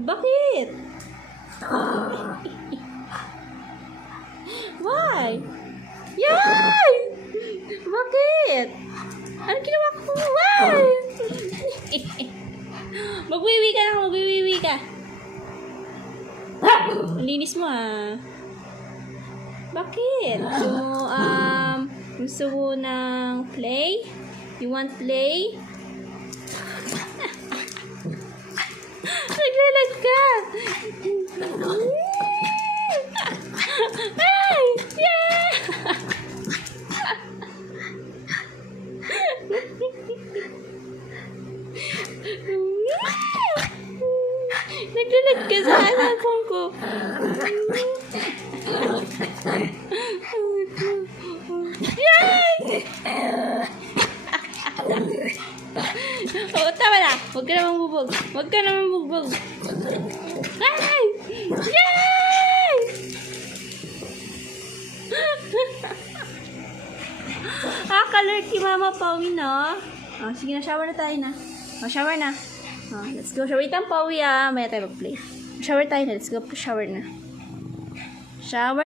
Bakit? Why? Yay! Bakit? Ano ginawa ko? Why? Magwiwi ka na, magwiwi ka. Ang linis mo ah. Bakit? So, gusto mo ng play? You want play? Naglalag ka! Ay! Yeah! Naglalag ka sa cellphone ko. Yay! Oo, tama na. Huwag ka namang bubog. Huwag ka namang bubog. Ay! Yay! Kalor si Mama Pauwi, no? Oh, sige na, shower na tayo na. Oh, shower na. Oh, let's go. Shower itang Pauwi, ah. Maya tayo mag-play. Shower tayo na. Let's go. Shower na. Shower.